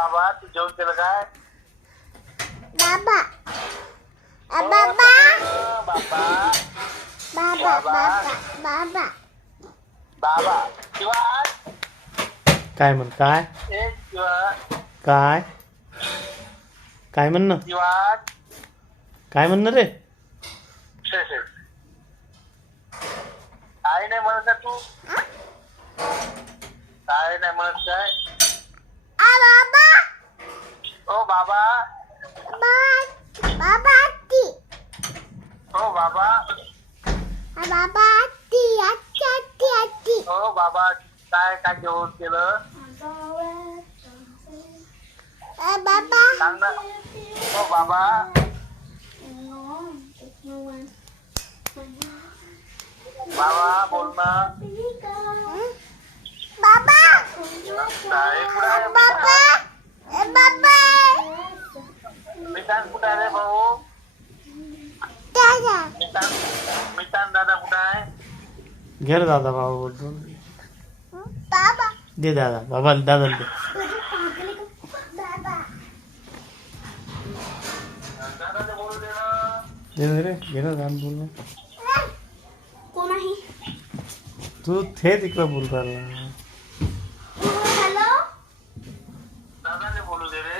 बाबा तू जेवण केलं काय? बाबा बाबा बाबा बाबा बाबा बाबा किंवा काय म्हण काय एक किंवा काय काय म्हणणं किंवा काय म्हणणं रे काय नाही म्हणत का तू? काय नाही म्हणत काय? बाबा ओ बाबा बाबा ती ओ बाबा बाबा ती आती ओ बाबा काय काय जेवण केलं बाबा सांग ना. ओ बाबा बाबा बोल ना. बाबा काय कुठं आहे? बाबा बाबा मितान कुठं आहे रे भाऊ? दादा मितान दादा कुठं आहे? घे रे दादा बाबा बोलतो बाबा दे दादा बाबा दादाला दे बाबा दादाला बोलू दे ना. दे रे घे ना दादा बोल ना. कोण आहे तू थे तिकडं बोल राहिला हॅलो दादाला बोलू दे रे.